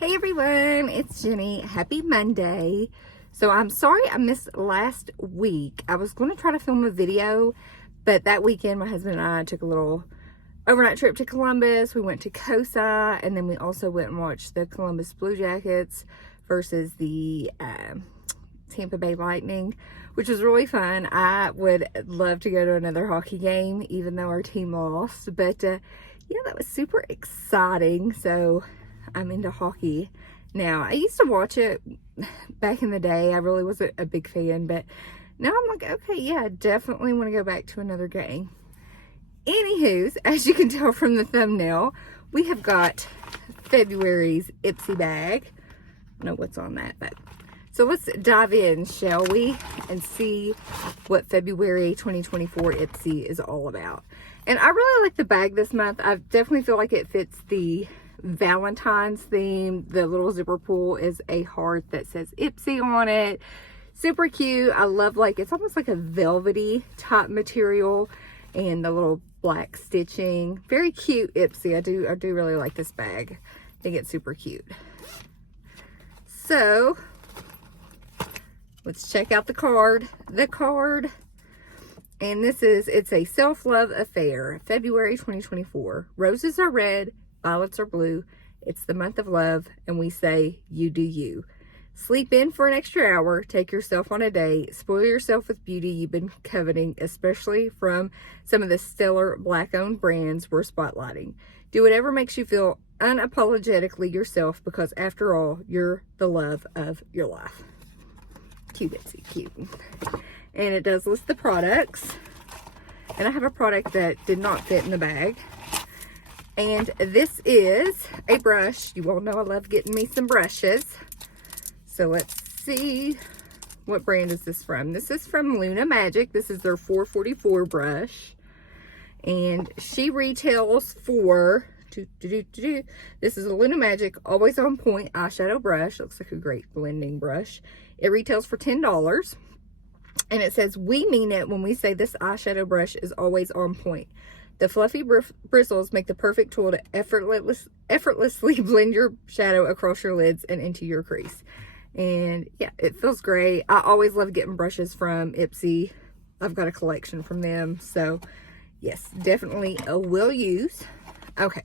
Hey everyone, it's Jenny. Happy Monday. So I'm sorry I missed last week. I was going to try to film a video, but that weekend my husband and I took a little overnight trip to Columbus. We went to COSA, and then we also went and watched the Columbus Blue Jackets versus the Tampa Bay Lightning, which was really fun. I would love to go to another hockey game, even though our team lost. But yeah, that was super exciting. So I'm into hockey now. I used to watch it back in the day. I really wasn't a big fan, but now I'm like, okay, yeah, I definitely want to go back to another game. Anywho's, as you can tell from the thumbnail, we have got February's Ipsy bag. I don't know what's on that, but so let's dive in, shall we, and see what February 2024 Ipsy is all about. And I really like the bag this month. I definitely feel like it fits the Valentine's theme. The little zipper pull is a heart that says Ipsy on it. Super cute. I love, like, it's almost like a velvety type material, and the little black stitching. Very cute Ipsy. I do really like this bag. I think it's super cute. So let's check out the card. And it's a self-love affair, February 2024. Roses are red, violets are blue. It's the month of love, and we say, you do you. Sleep in for an extra hour, take yourself on a date, spoil yourself with beauty you've been coveting, especially from some of the stellar Black-owned brands we're spotlighting. Do whatever makes you feel unapologetically yourself, because after all, you're the love of your life. Cute, Ipsy, cute. And it does list the products. And I have a product that did not fit in the bag. And this is a brush. You all know I love getting me some brushes. So let's see, what brand is this from? This is from Luna Magic. This is their 444 brush. And she retails for, this is a Luna Magic Always On Point eyeshadow brush. Looks like a great blending brush. It retails for $10. And it says, we mean it when we say this eyeshadow brush is always on point. The fluffy bristles make the perfect tool to effortlessly blend your shadow across your lids and into your crease. And yeah, it feels great. I always love getting brushes from Ipsy. I've got a collection from them. So yes, definitely a will use. Okay,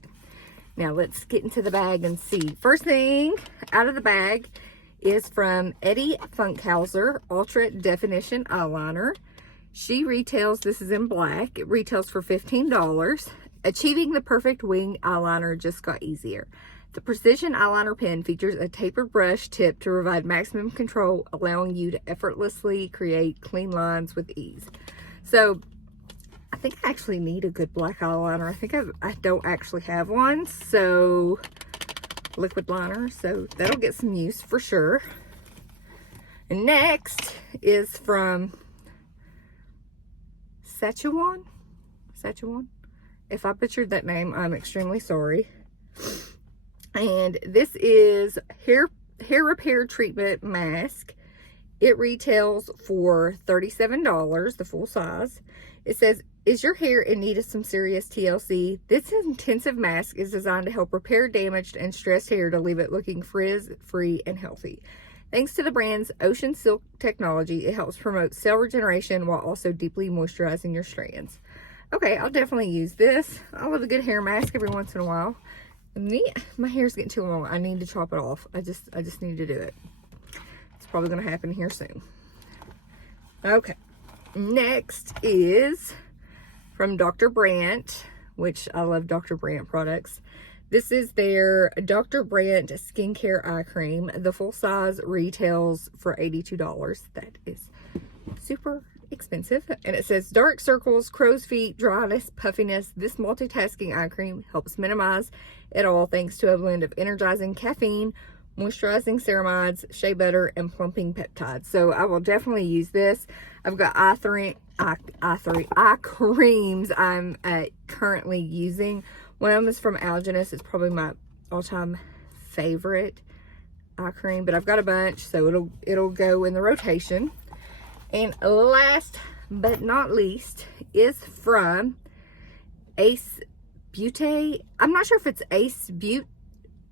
now let's get into the bag and see. First thing out of the bag is from Funkhouser Ultra Definition Eyeliner. She retails, this is in black, it retails for $15. Achieving the perfect wing eyeliner just got easier. The Precision Eyeliner Pen features a tapered brush tip to provide maximum control, allowing you to effortlessly create clean lines with ease. So, I think I actually need a good black eyeliner. I think I don't actually have one, so liquid liner, so that'll get some use for sure. And next is from Sachajuan. If I butchered that name, I'm extremely sorry. And this is hair repair treatment mask. It retails for $37, the full size. It says, is your hair in need of some serious TLC? This intensive mask is designed to help repair damaged and stressed hair to leave it looking frizz-free and healthy. Thanks to the brand's Ocean Silk technology, it helps promote cell regeneration while also deeply moisturizing your strands. Okay, I'll definitely use this. I love a good hair mask every once in a while. My hair's getting too long. I need to chop it off. I just need to do it. It's probably going to happen here soon. Okay, next is from Dr. Brandt, which I love Dr. Brandt products. This is their Dr. Brandt Skincare Eye Cream. The full size retails for $82. That is super expensive. And it says, dark circles, crow's feet, dryness, puffiness. This multitasking eye cream helps minimize it all thanks to a blend of energizing caffeine, moisturizing ceramides, shea butter, and plumping peptides. So I will definitely use this. I've got eye creams I'm currently using. One of them is from Algenist. It's probably my all-time favorite eye cream, but I've got a bunch, so it'll go in the rotation. And last but not least is from Beaute. I'm not sure if it's Beaute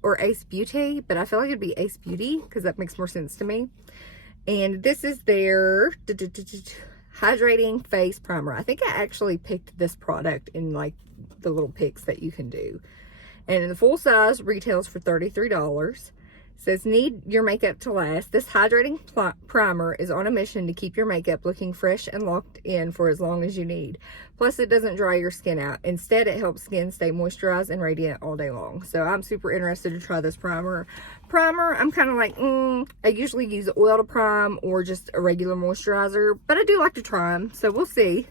or Ace Beauty, but I feel like it'd be Ace Beauty because that makes more sense to me. And this is their Hydrating Face Primer. I think I actually picked this product in like the little picks that you can do. And the full size retails for $33. Says, need your makeup to last. This hydrating primer is on a mission to keep your makeup looking fresh and locked in for as long as you need. Plus, it doesn't dry your skin out. Instead, it helps skin stay moisturized and radiant all day long. So I'm super interested to try this primer. I'm kind of like, I usually use oil to prime or just a regular moisturizer, but I do like to try them. So we'll see.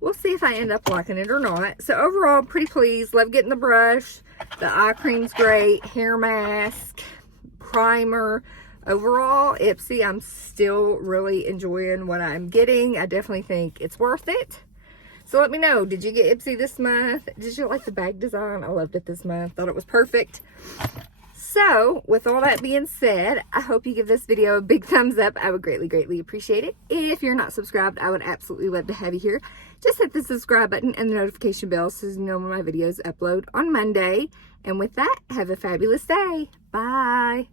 We'll see if I end up liking it or not. So overall, pretty pleased. Love getting the brush. The eye cream's great. Hair mask, primer. Overall, Ipsy, I'm still really enjoying what I'm getting. I definitely think it's worth it. So let me know, did you get Ipsy this month? Did you like the bag design? I loved it this month. Thought it was perfect. So with all that being said, I hope you give this video a big thumbs up. I would greatly appreciate it. If you're not subscribed, I would absolutely love to have you here. Just hit the subscribe button and the notification bell so you know when my videos upload on Monday. And with that, have a fabulous day. Bye.